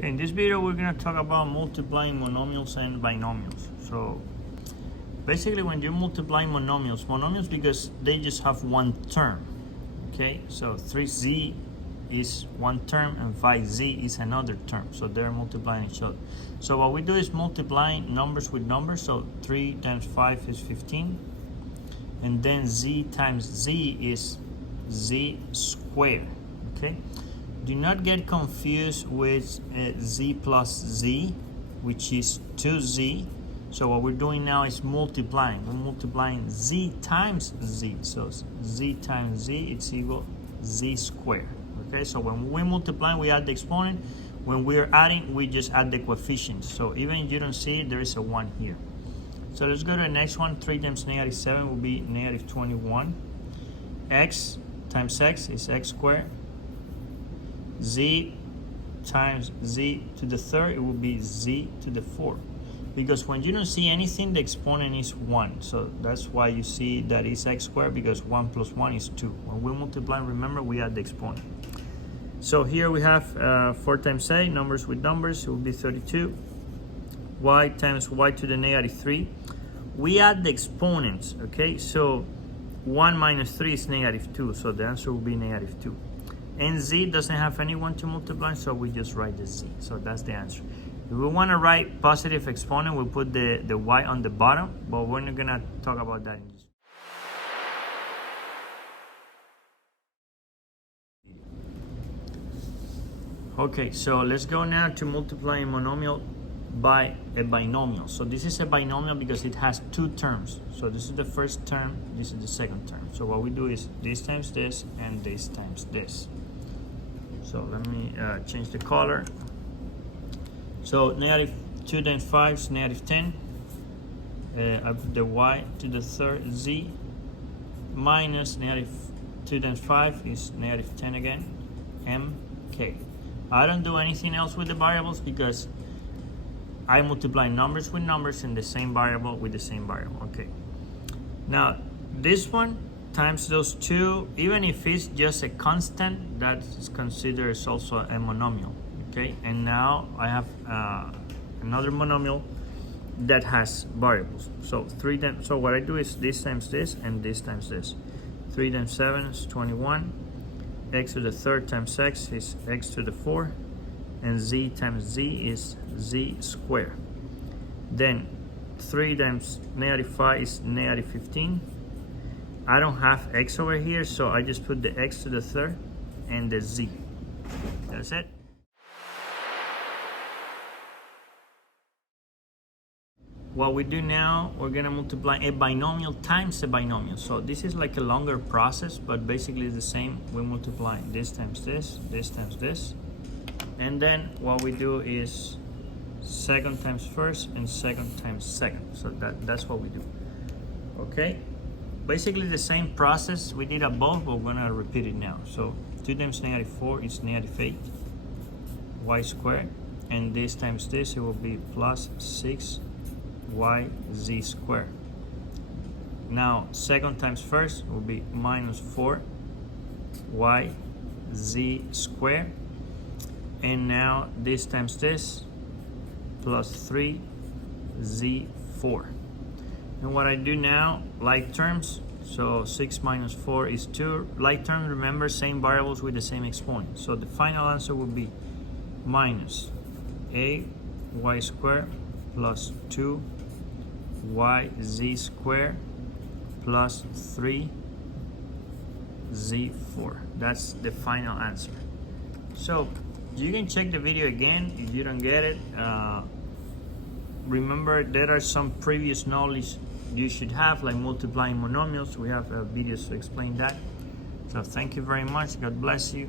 Okay, in this video we're going to talk about multiplying monomials and binomials. So basically when you're multiplying monomials because they just have one term. Okay, so 3z is one term and 5z is another term, so they're multiplying each other. So what we do is multiplying numbers with numbers. So 3 times 5 is 15, and then z times z is z squared. Okay, do not get confused with z plus z, which is 2z. So what we're doing now is multiplying. We're multiplying z times z. So z times z, it's equal z squared. Okay, so when we multiply, we add the exponent. When we're adding, we just add the coefficients. So even if you don't see it, there is a 1 here. So let's go to the next one. 3 times negative 7 will be negative 21. X times x is x squared. Z times z to the third, it will be z to the fourth. Because when you don't see anything, the exponent is 1. So that's why you see that it's x squared, because 1 plus 1 is 2. When we multiply, remember, we add the exponent. So here we have 4 times a, numbers with numbers, it will be 32. Y times y to the negative 3. We add the exponents, okay? So 1 minus 3 is negative 2, so the answer will be negative 2. And z doesn't have anyone to multiply, so we just write the z. So that's the answer. If we want to write positive exponent, we'll put the y on the bottom, but we're not going to talk about that in this. Okay, so let's go now to multiplying monomial by a binomial. So this is a binomial because it has two terms. So this is the first term, this is the second term. So what we do is this times this and this times this. So let me change the color. So negative 2 times 5 is negative 10. I put the y to the third z minus negative 2 times 5 is negative 10 again, mk. I don't do anything else with the variables because I multiply numbers with numbers and the same variable with the same variable. Okay. Now this one times those two, even if it's just a constant, that is considered as also a monomial. Okay, and now I have another monomial that has variables. So so what I do is this times this and this times this. 3 times 7 is 21. X to the third times x is x to the fourth, and z times z is z squared. Then 3 times negative 5 is negative 15. I don't have x over here, so I just put the x to the third and the z. That's it. What we do now, we're going to multiply a binomial times a binomial. So this is like a longer process, but basically it's the same. We multiply this times this times this. And then what we do is second times first and second times second. So that's what we do. Okay? Basically the same process we did above, but we're going to repeat it now. So 2 times negative 4 is negative 8. Y squared. And this times this, it will be plus 6. yz squared. Now second times first will be minus 4 yz squared, and now this times this plus 3 z4. And what I do now, like terms, so 6 minus 4 is 2. Like terms, remember, same variables with the same exponent. So the final answer will be minus a y squared plus 2 yz squared plus 3 z4. That's the final answer. So you can check the video again if you don't get it. Remember, there are some previous knowledge you should have, like multiplying monomials. We have videos to explain that. So thank you very much. God bless you.